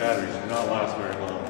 Batteries do not last very long.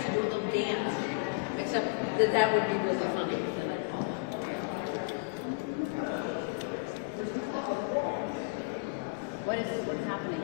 used to do a little dance, except that that would be really funny. Then I'd fall. What's happening?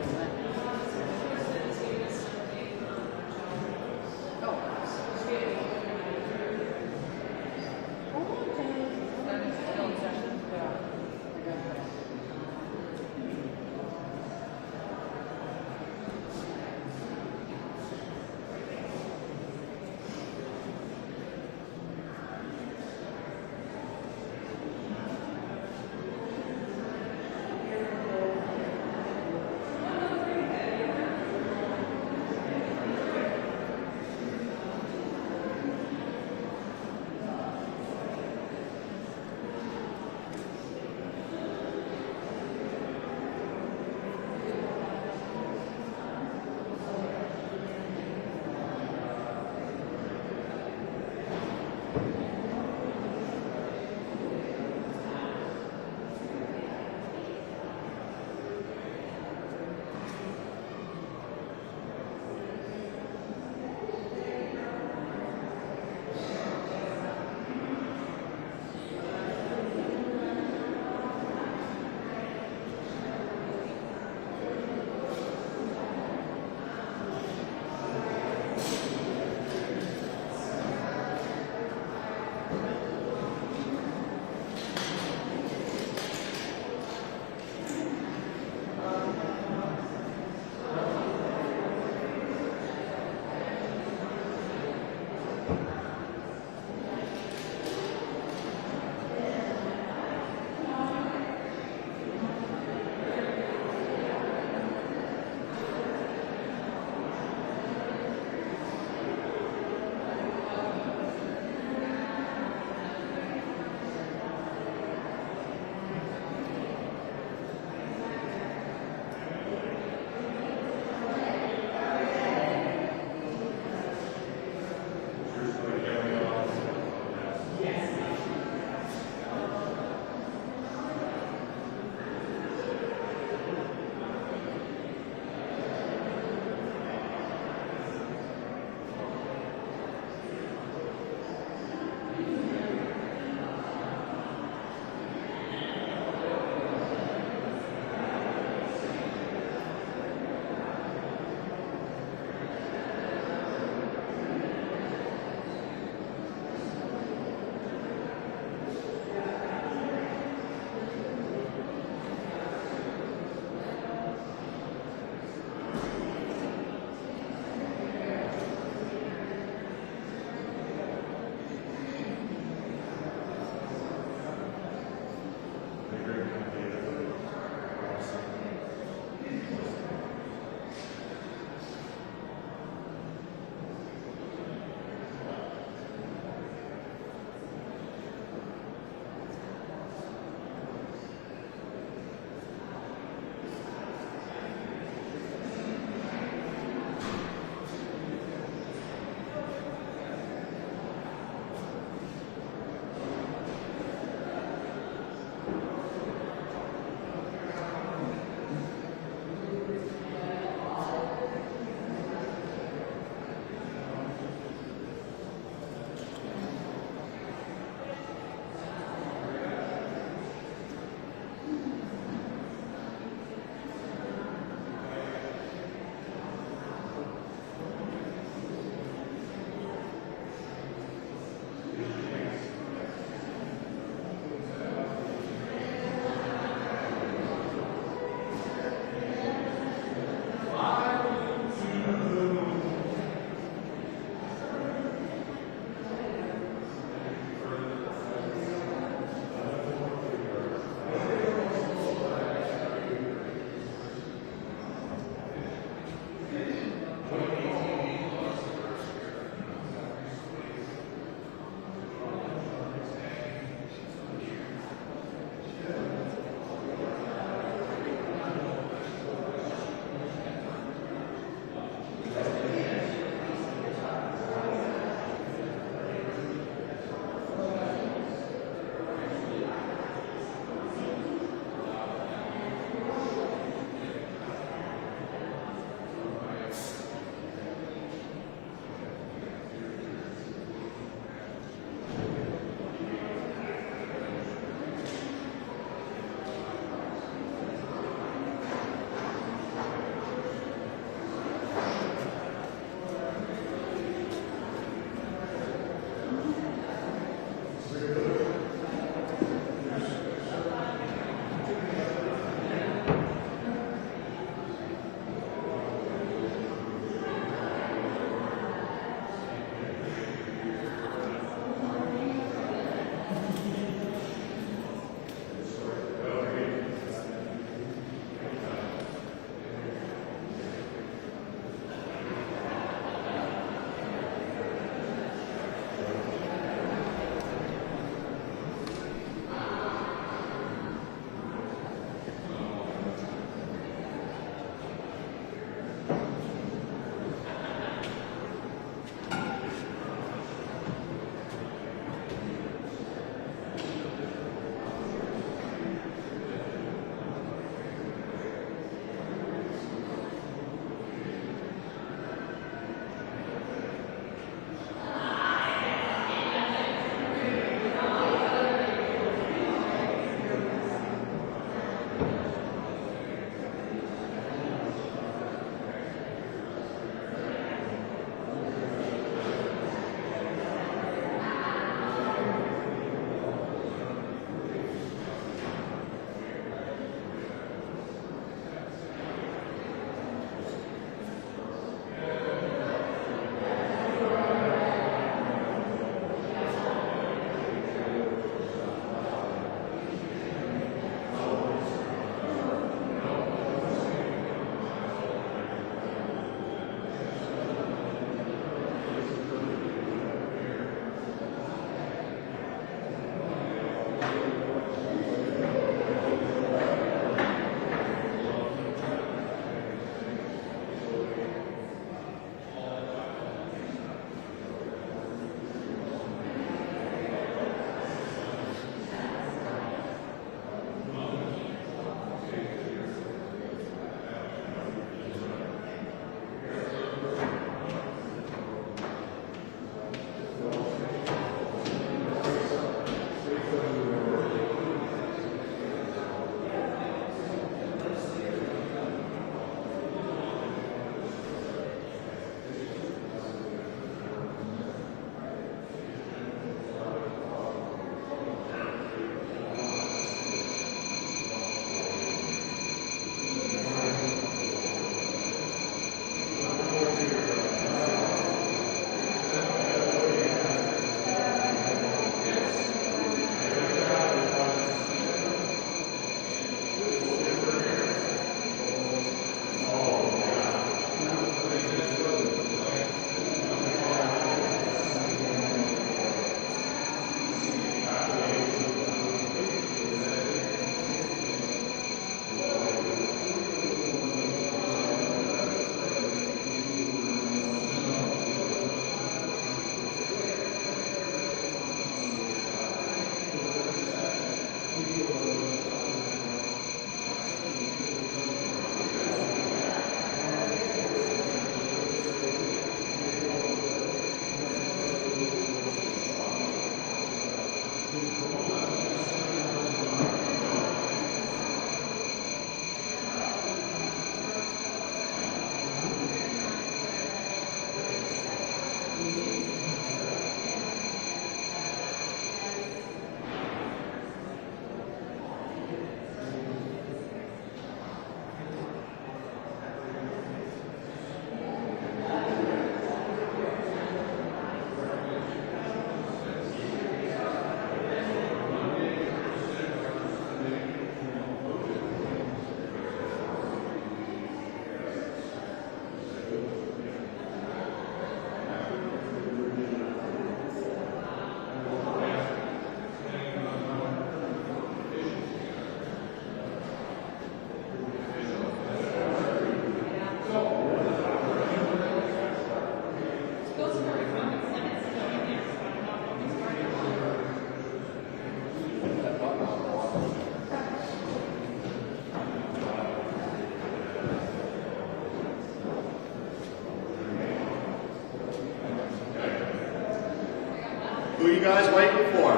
Who you guys waiting for?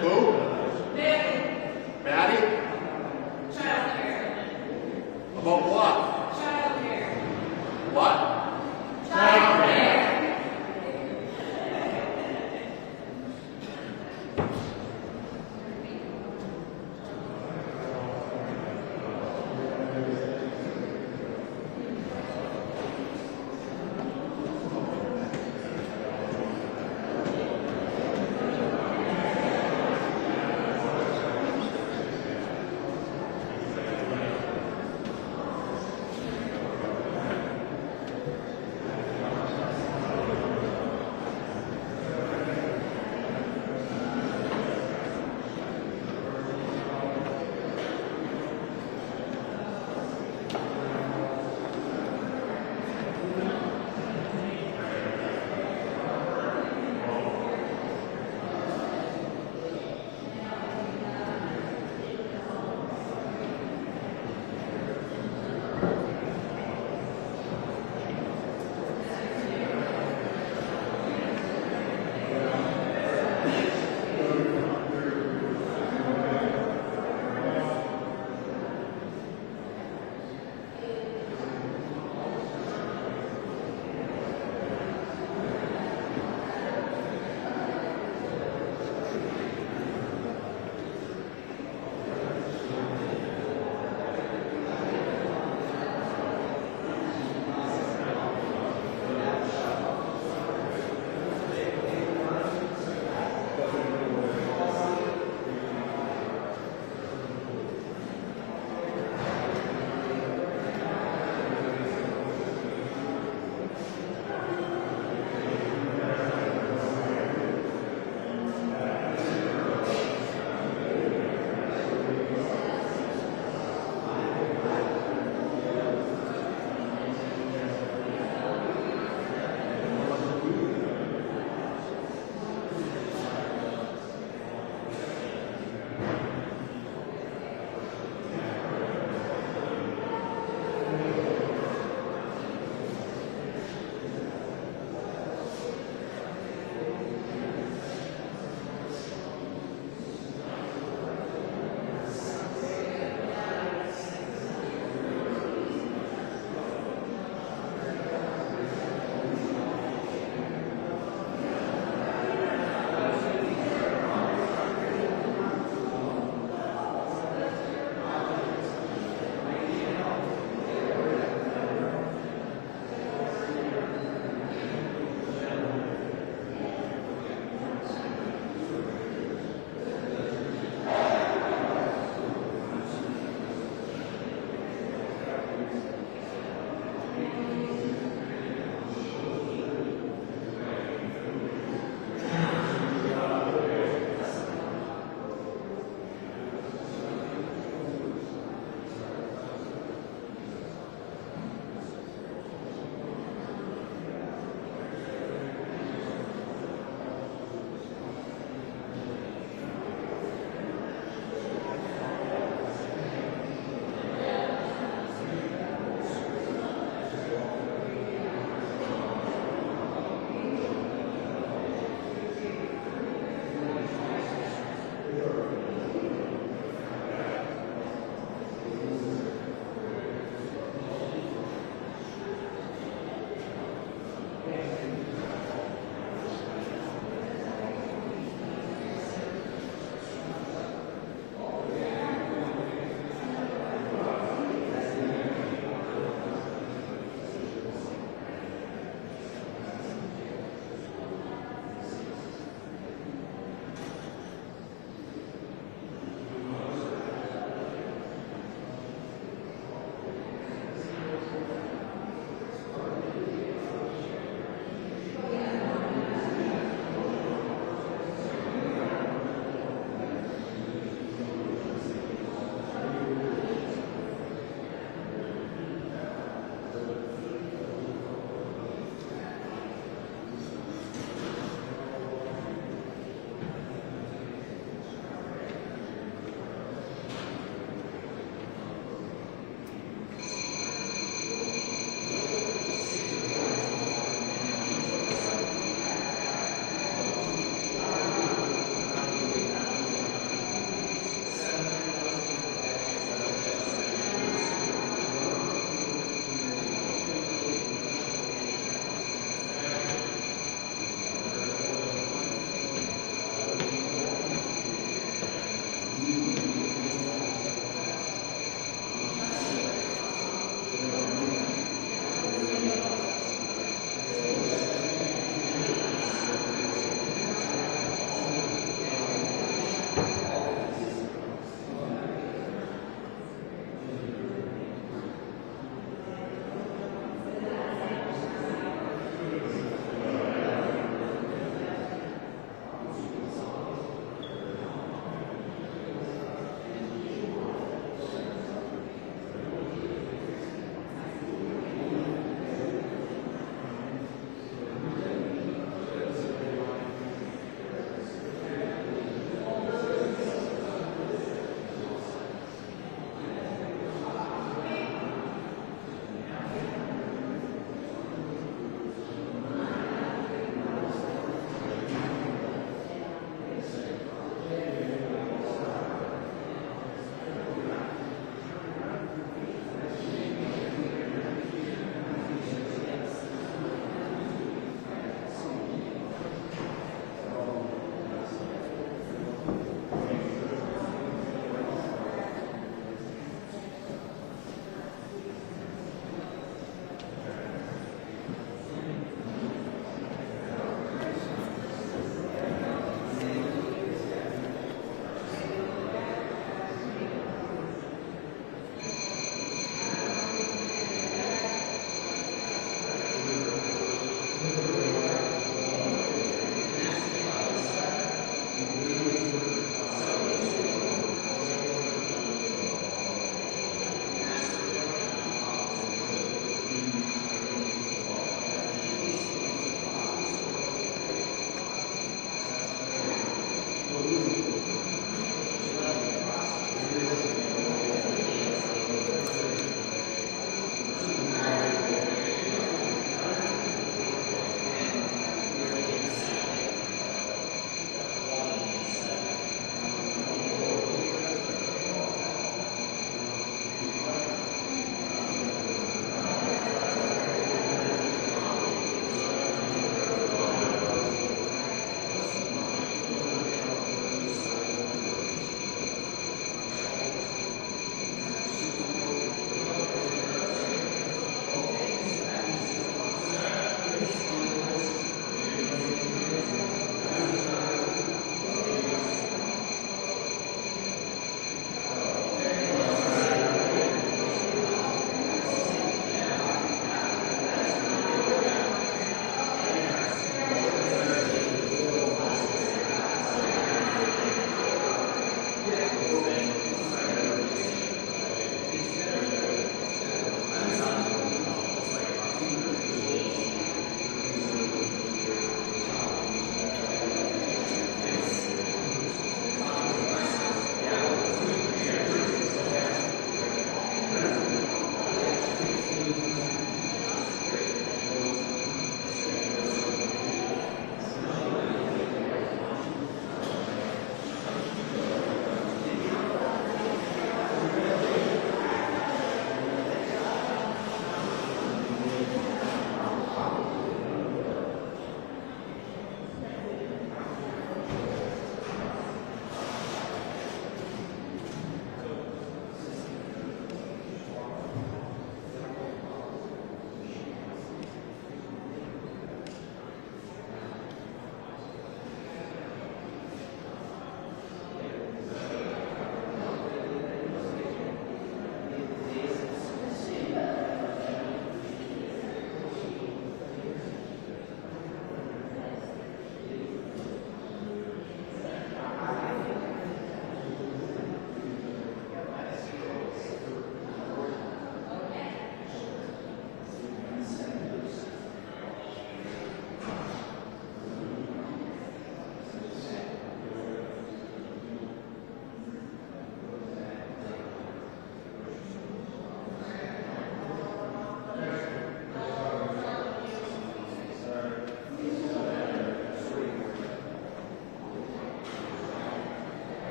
Who? Maddie? About what? What?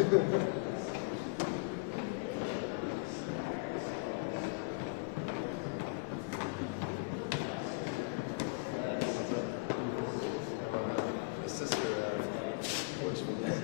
My sister works for this.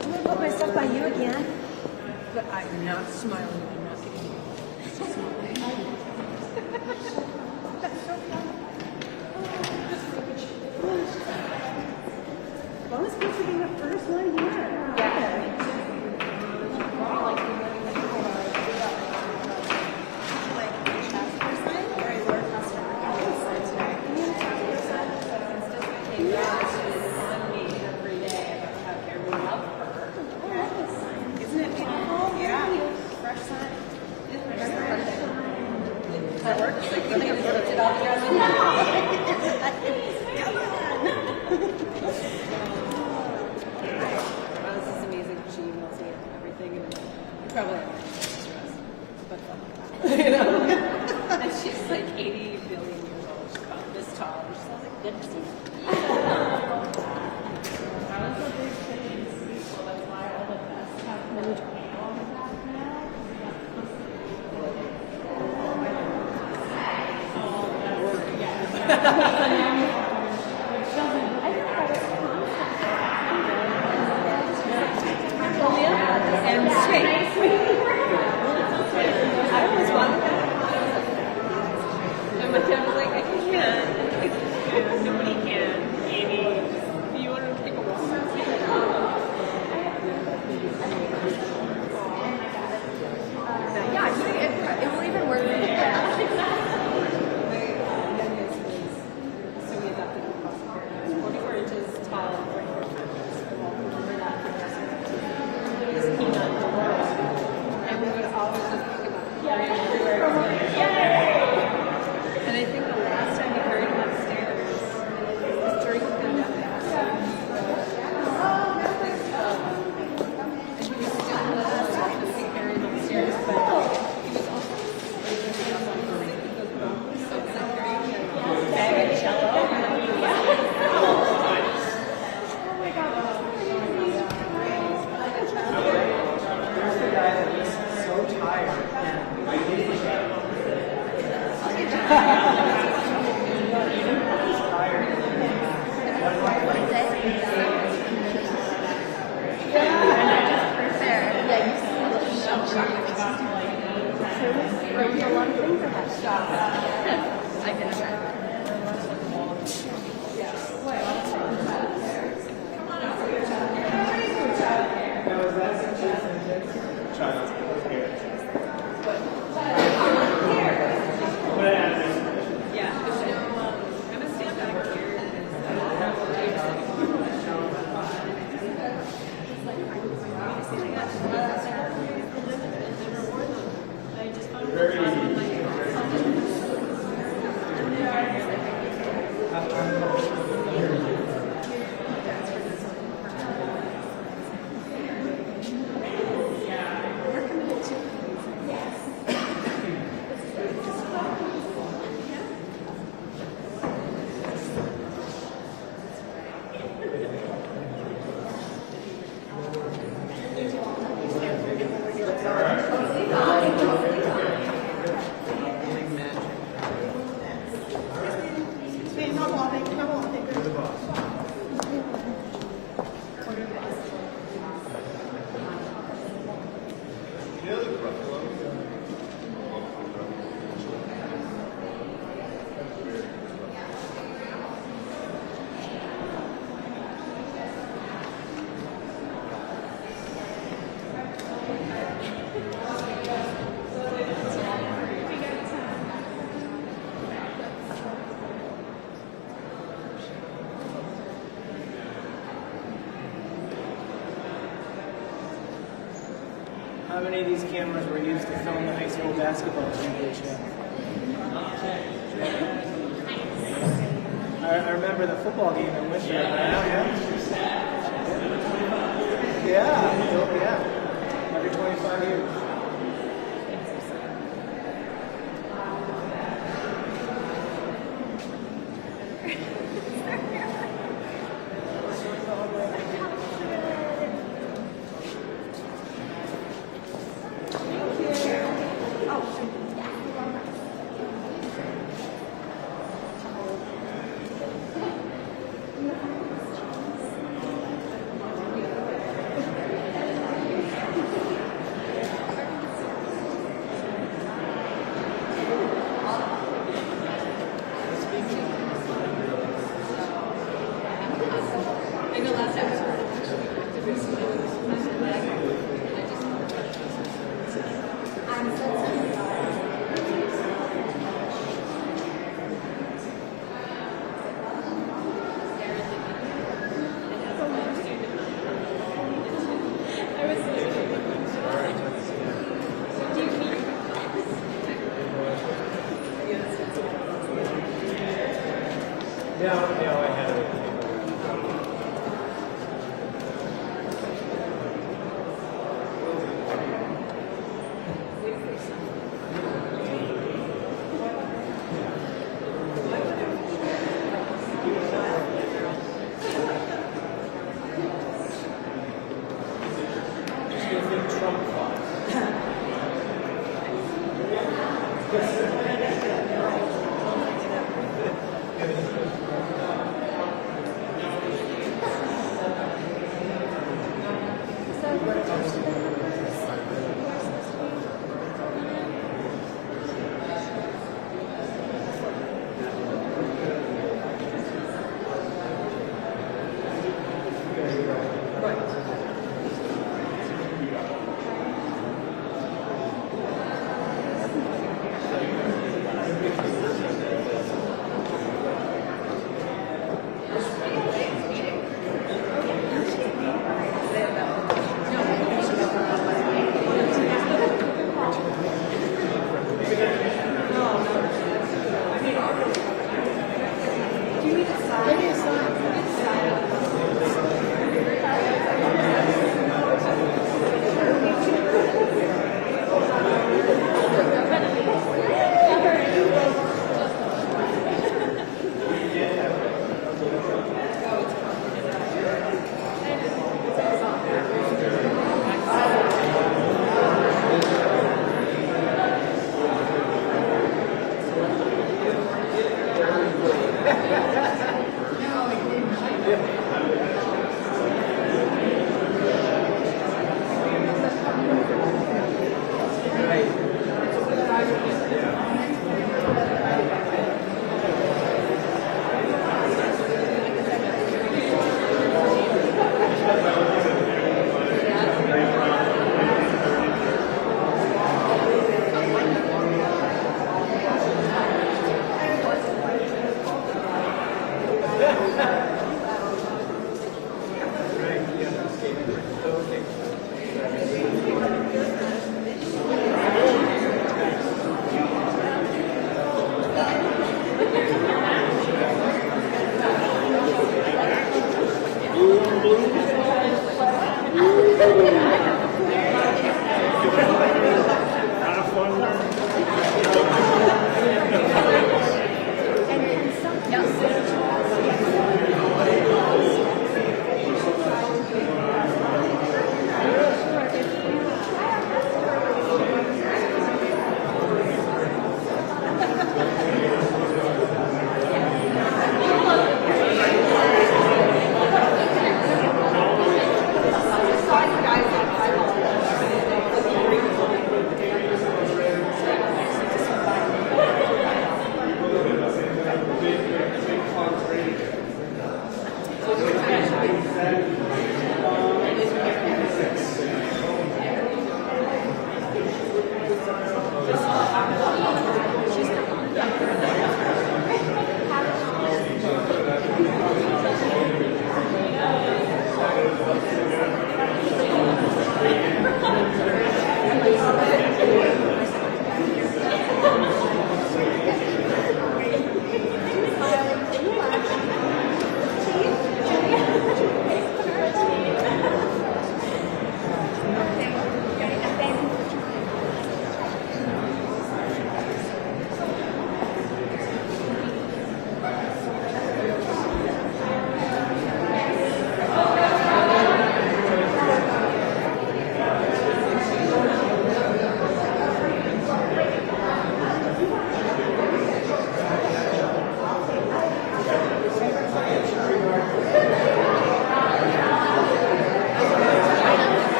I'm gonna put my stuff by you again, but I'm not smiling. I'm not giving you. Bonus points for being the first one here. Isn't it beautiful? Yeah. Fresh sun. That works. Like, you think it's it all together? Come on. Oh, this is amazing. She emails me everything, and you probably have stress, but fun. You know? And she's like 80 billion years old. She's about this tall. And she's like, good to see you. And straight. I always wanted that. And my dad was like, I can't. Nobody can. Amy, do you want to take a walk? Yeah, I think it will even work. So we adopted a foster parent. It was 44 inches tall and 44 pounds. Remember that from this peanut in the world. And we would always just pick him up. Carry him everywhere. Yay! And I think the last time we carried him upstairs was during the pandemic. And he was still little, so we couldn't carry him upstairs, but he was also so carrying a bag of jello. I can imagine. Yeah. I'm gonna stand back here. How many of these cameras were used to film the high school basketball championship? I remember the football game in Winter. Yeah. Every 25 years. I know last time we were activists, Yeah, I had it. Just gonna think Trump thought.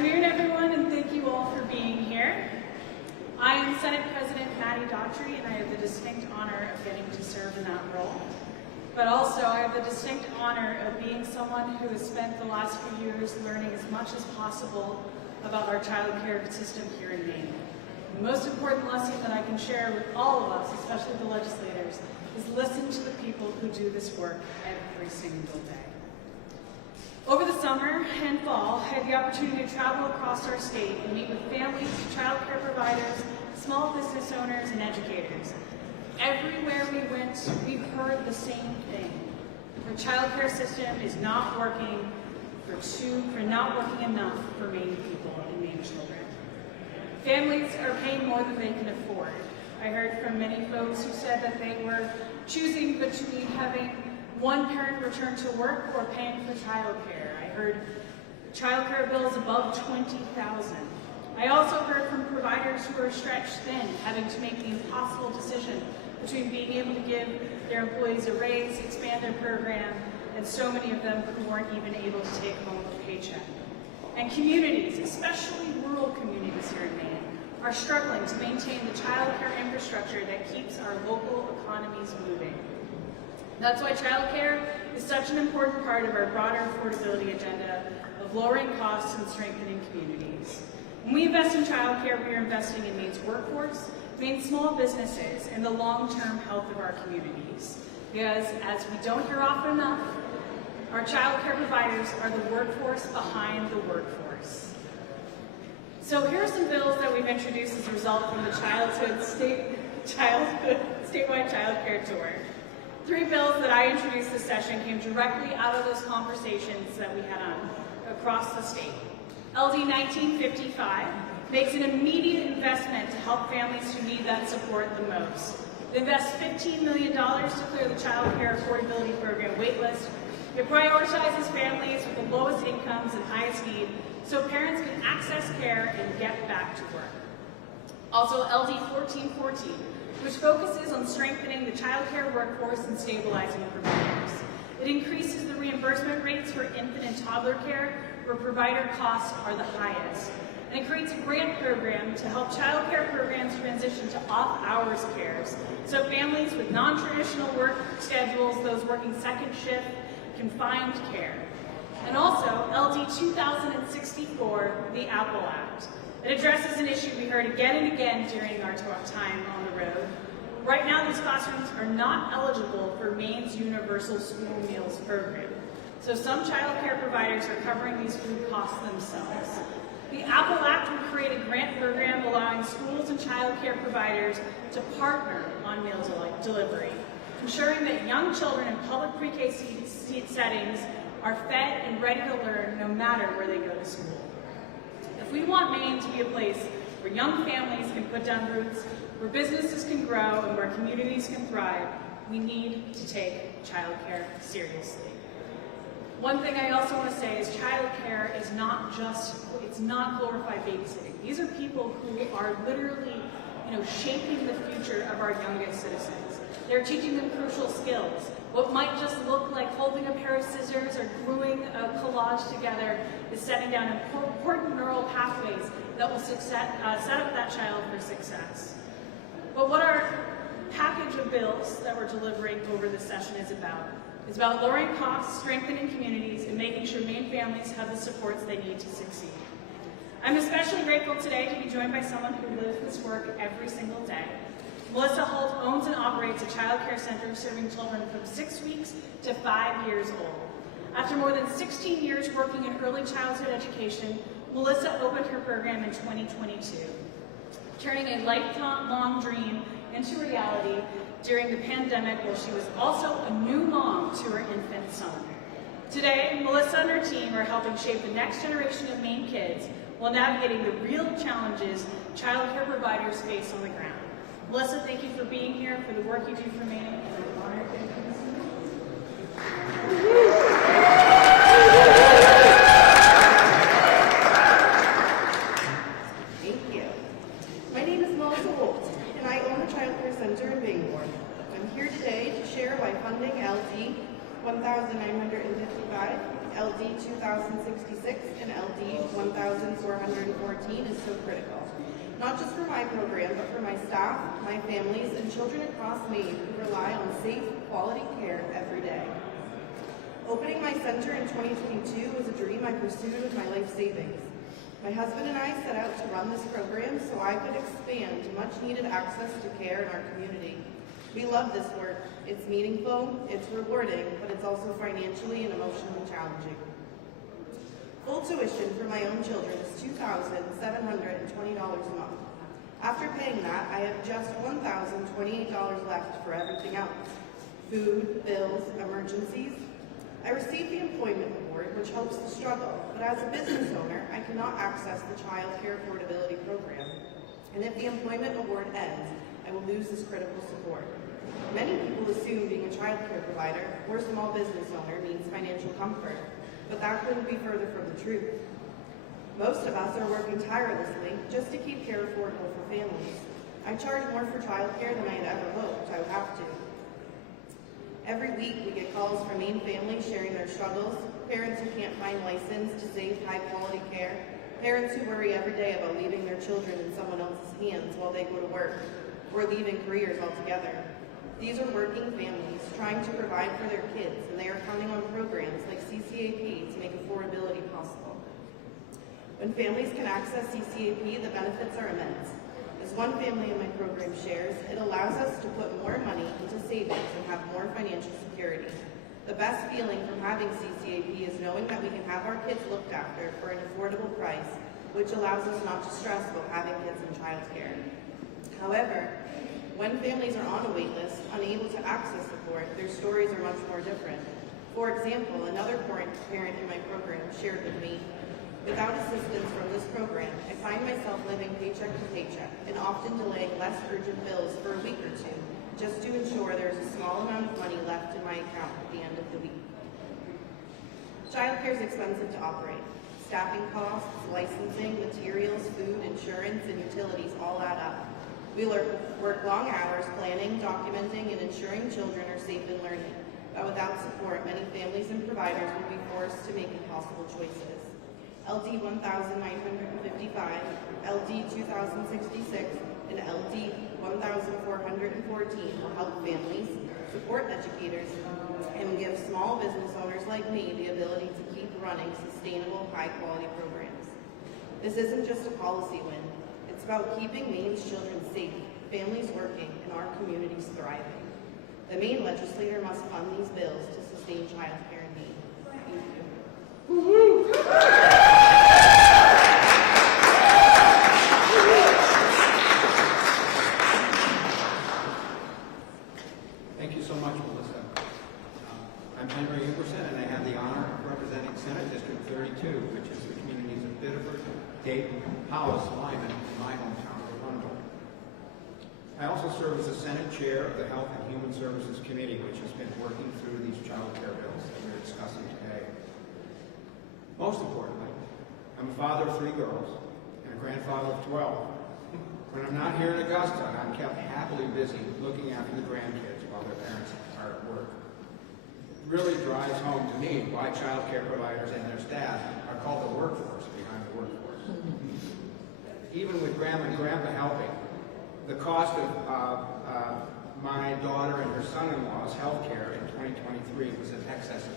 afternoon, everyone, and thank you all for being here. I am Senate President Maddie Daughtry, and I have the distinct honor of getting to serve in that role. But also, I have the distinct honor of being someone who has spent the last few years learning as much as possible about our child care system here in Maine. The most important lesson that I can share with all of us, especially the legislators, is listen to the people who do this work every single day. Over the summer and fall, I had the opportunity to travel across our state and meet with families, child care providers, small business owners, and educators. Everywhere we went, we heard the same thing. Our child care system is not working not working enough for Maine people and Maine children. Families are paying more than they can afford. I heard from many folks who said that they were choosing between having one parent return to work or paying for child care. I heard child care bills above $20,000. I also heard from providers who are stretched thin, having to make the impossible decision between being able to give their employees a raise, expand their program, and so many of them who weren't even able to take home a paycheck. And communities, especially rural communities here in Maine, are struggling to maintain the child care infrastructure that keeps our local economies moving. That's why child care is such an important part of our broader affordability agenda of lowering costs and strengthening communities. When we invest in child care, we are investing in Maine's workforce, Maine's small businesses, and the long-term health of our communities. Because, as we don't hear often enough, our child care providers are the workforce behind the workforce. So here are some bills that we've introduced as a result from the statewide child care tour. 3 bills that I introduced this session came directly out of those conversations that we had across the state. LD 1955 makes an immediate investment to help families who need that support the most. It invests $15 million to clear the child care affordability program waitlist. It prioritizes families with the lowest incomes and highest need so parents can access care and get back to work. Also, LD 1414, which focuses on strengthening the child care workforce and stabilizing providers. It increases the reimbursement rates for infant and toddler care, where provider costs are the highest. And it creates a grant program to help child care programs transition to off-hours cares, so families with non-traditional work schedules, those working second shift, can find care. And also, LD 2064, the Apple Act. It addresses an issue we heard again and again during our time on the road. Right now, these classrooms are not eligible for Maine's Universal School Meals program. So some child care providers are covering these food costs themselves. The Apple Act would create a grant program allowing schools and child care providers to partner on meal delivery, ensuring that young children in public pre-K settings are fed and ready to learn no matter where they go to school. If we want Maine to be a place where young families can put down roots, where businesses can grow, and where communities can thrive, we need to take child care seriously. One thing I also want to say is child care is it's not glorified babysitting. These are people who are literally, shaping the future of our youngest citizens. They're teaching them crucial skills. What might just look like holding a pair of scissors or gluing a collage together is setting down important neural pathways that will set up that child for success. But what our package of bills that we're delivering over this session is about lowering costs, strengthening communities, and making sure Maine families have the supports they need to succeed. I'm especially grateful today to be joined by someone who lives this work every single day. Melissa Holt owns and operates a child care center serving children from 6 weeks to 5 years old. After more than 16 years working in early childhood education, Melissa opened her program in 2022, turning a lifelong dream into reality during the pandemic while she was also a new mom to her infant son. Today, Melissa and her team are helping shape the next generation of Maine kids while navigating the real challenges child care providers face on the ground. Melissa, thank you for being here, for the work you do for Maine, and I'm honored to introduce you. Thank you. My name is Melissa Holt, and I own a child care center in Bangor. I'm here today to share why funding LD 1955, LD LD 2066 and LD 1414 is so critical. Not just for my program, but for my staff, my families, and children across Maine who rely on safe, quality care every day. Opening my center in 2022 was a dream I pursued with my life savings. My husband and I set out to run this program so I could expand much needed access to care in our community. We love this work. It's meaningful, it's rewarding, but it's also financially and emotionally challenging. Full tuition for my own children is $2,720 a month. After paying that, I have just $1,028 left for everything else: food, bills, emergencies. I received the Employment Award, which helps the struggle, but as a business owner, I cannot access the Child Care Affordability Program. And if the Employment Award ends, I will lose this critical support. Many people assume being a child care provider or a small business owner means financial comfort, but that couldn't be further from the truth. Most of us are working tirelessly just to keep care affordable for families. I charge more for child care than I had ever hoped I would have to. Every week we get calls from Maine families sharing their struggles, parents who can't find license to save high-quality care, parents who worry every day about leaving their children in someone else's hands while they go to work, or leaving careers altogether. These are working families trying to provide for their kids, and they are counting on programs like CCAP to make affordability possible. When families can access CCAP, the benefits are immense. As one family in my program shares, it allows us to put more money into savings and have more financial security. The best feeling from having CCAP is knowing that we can have our kids looked after for an affordable price, which allows us not to stress about having kids in childcare. However, when families are on a wait list, unable to access support, their stories are much more different. For example, another parent in my program shared with me, "Without assistance from this program, I find myself living paycheck to paycheck and often delaying less urgent bills for a week or two just to ensure there is a small amount of money left in my account at the end of the week." Childcare is expensive to operate. Staffing costs, licensing, materials, food, insurance, and utilities all add up. We work long hours planning, documenting, and ensuring children are safe in learning. But without support, many families and providers will be forced to make impossible choices. LD 1955, LD 2066, and LD 1414 will help families, support educators, and give small business owners like me the ability to keep running sustainable, high-quality programs. This isn't just a policy win. It's about keeping Maine's children safe, families working, and our communities thriving. The Maine Legislature must fund these bills to sustain child care in Maine. Thank you. Thank you so much, Melissa. I'm Henry Huberson, and I have the honor of representing Senate District 32, which is the communities of Biddeford, Dayton, Hollis, Lyman, and my hometown of Arundel. I also serve as the Senate Chair of the Health and Human Services Committee, which has been working through these child care bills that we're discussing today. Most importantly, I'm a father of 3 girls and a grandfather of 12. When I'm not here in Augusta, I'm kept happily busy looking after the grandkids while their parents are at work. It really drives home to me why child care providers and their staff are called the workforce behind the workforce. Even with Grandma and Grandpa helping, the cost of my daughter and her son-in-law's health care in 2023 was in excess of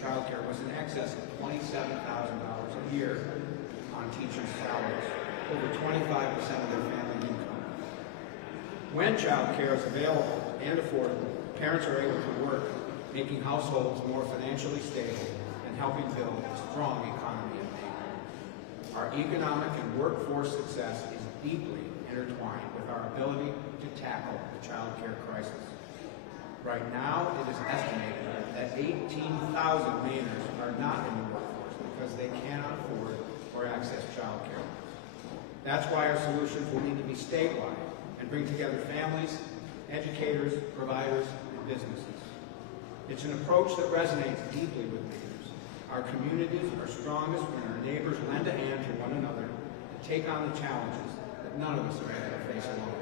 child care was in excess of $27,000 a year on teachers' salaries, over 25% of their family income. When child care is available and affordable, parents are able to work, making households more financially stable and helping build a strong economy in Maine. Our economic and workforce success is deeply intertwined with our ability to tackle the child care crisis. Right now, it is estimated that 18,000 Mainers are not in the workforce because they cannot afford or access child care. That's why our solutions will need to be statewide and bring together families, educators, providers, and businesses. It's an approach that resonates deeply with Mainers. Our communities are strongest when our neighbors lend a hand to one another to take on the challenges that none of us are able to face alone.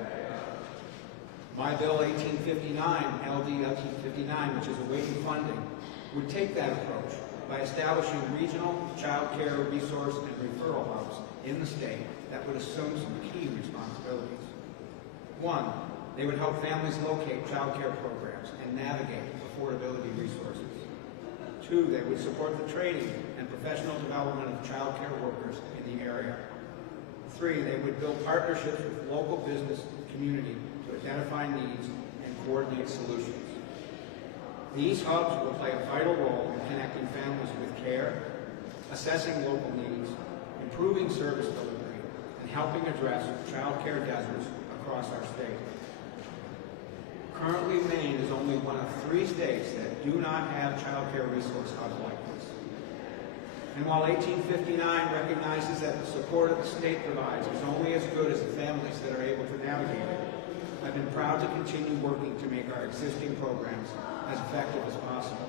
My bill 1859, LD 1859, which is awaiting funding, would take that approach by establishing regional child care resource and referral hubs in the state that would assume some key responsibilities. One, they would help families locate child care programs and navigate affordability resources. Two, they would support the training and professional development of child care workers in the area. Three, they would build partnerships with local business community to identify needs and coordinate solutions. These hubs will play a vital role in connecting families with care, assessing local needs, improving service delivery, and helping address child care deserts across our state. Currently, Maine is only one of 3 states that do not have child care resource hubs like this. And while 1859 recognizes that the support that the state provides is only as good as the families that are able to navigate it, I've been proud to continue working to make our existing programs as effective as possible.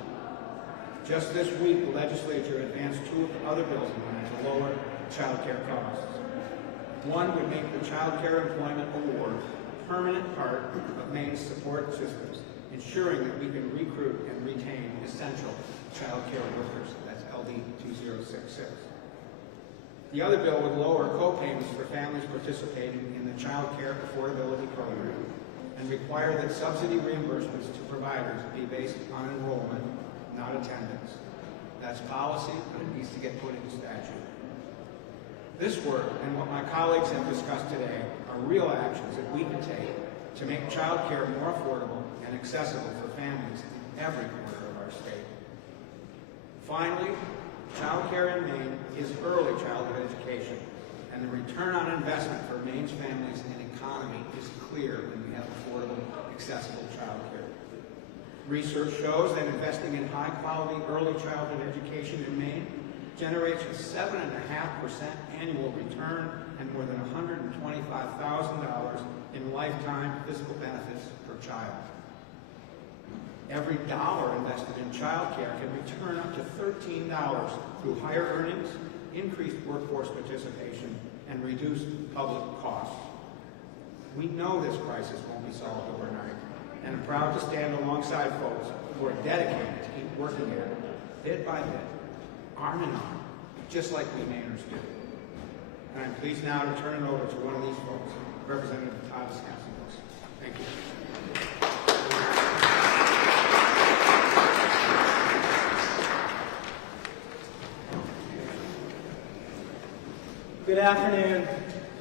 Just this week, the legislature advanced 2 of the other bills in line to lower child care costs. One would make the Child Care Employment Award a permanent part of Maine's support systems, ensuring that we can recruit and retain essential child care workers. That's LD 2066. The other bill would lower co-payments for families participating in the Child Care Affordability Program and require that subsidy reimbursements to providers be based on enrollment, not attendance. That's policy, but it needs to get put into statute. This work and what my colleagues have discussed today are real actions that we can take to make child care more affordable and accessible for families in every corner of our state. Finally, child care in Maine is early childhood education, and the return on investment for Maine's families and economy is clear when we have affordable, accessible child care. Research shows that investing in high-quality early childhood education in Maine generates a 7.5% annual return and more than $125,000 in lifetime physical benefits per child. Every dollar invested in child care can return up to $13 through higher earnings, increased workforce participation, and reduced public costs. We know this crisis won't be solved overnight, and I'm proud to stand alongside folks who are dedicated to keep working at it, bit by bit, arm in arm, just like we Mainers do. And I'm pleased now to turn it over to one of these folks, Representative Thomas Cassius. Thank you. Good afternoon.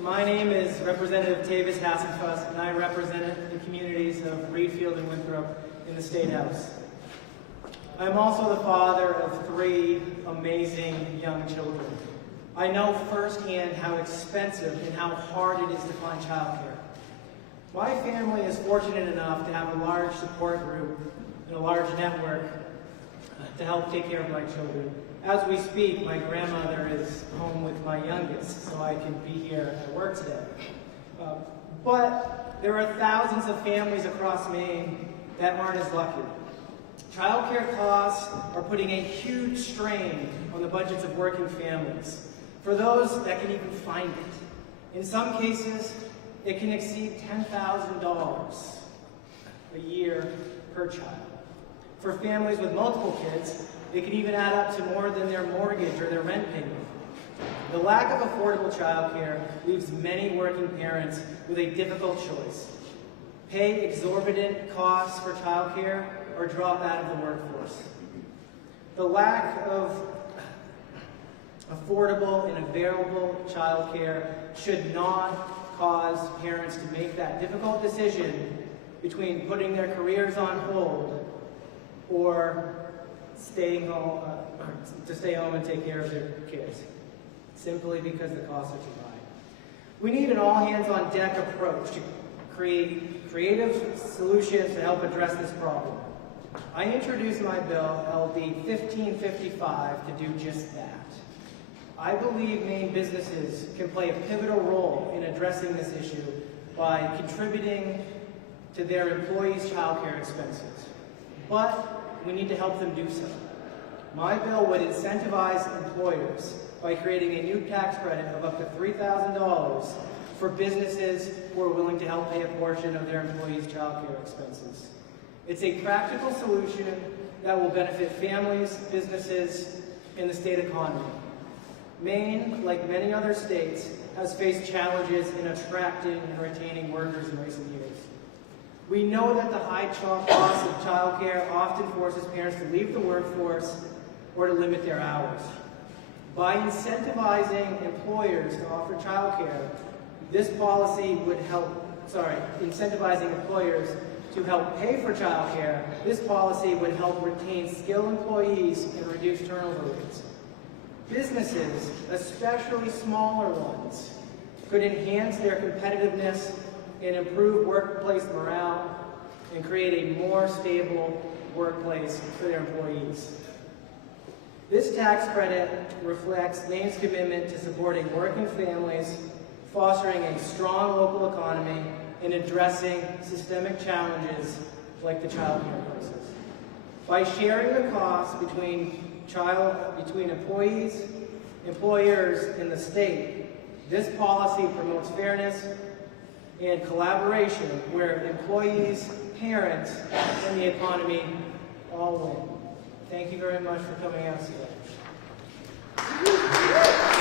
My name is Representative Tavis Hassenfuss, and I represent the communities of Reedfield and Winthrop in the State House. I'm also the father of 3 amazing young children. I know firsthand how expensive and how hard it is to find childcare. My family is fortunate enough to have a large support group and a large network to help take care of my children. As we speak, my grandmother is home with my youngest, so I can be here at work today. But there are thousands of families across Maine that aren't as lucky. Childcare costs are putting a huge strain on the budgets of working families, for those that can even find it. In some cases, it can exceed $10,000 a year per child. For families with multiple kids, it can even add up to more than their mortgage or their rent payment. The lack of affordable childcare leaves many working parents with a difficult choice: pay exorbitant costs for childcare or drop out of the workforce. The lack of affordable and available childcare should not cause parents to make that difficult decision between putting their careers on hold or staying home, to stay home and take care of their kids, simply because the costs are too high. We need an all-hands-on-deck approach to create creative solutions to help address this problem. I introduced my bill, LD 1555, to do just that. I believe Maine businesses can play a pivotal role in addressing this issue by contributing to their employees' child care expenses. But we need to help them do so. My bill would incentivize employers by creating a new tax credit of up to $3,000 for businesses who are willing to help pay a portion of their employees' child care expenses. It's a practical solution that will benefit families, businesses, and the state economy. Maine, like many other states, has faced challenges in attracting and retaining workers in recent years. We know that the high cost of childcare often forces parents to leave the workforce or to limit their hours. By incentivizing employers to offer childcare, this policy would incentivizing employers to help pay for childcare, this policy would help retain skilled employees and reduce turnover rates. Businesses, especially smaller ones, could enhance their competitiveness and improve workplace morale and create a more stable workplace for their employees. This tax credit reflects Maine's commitment to supporting working families, fostering a strong local economy, and addressing systemic challenges like the child care crisis. By sharing the costs between employees, employers, and the state, this policy promotes fairness and collaboration where employees, parents, and the economy all win. Thank you very much for coming out today.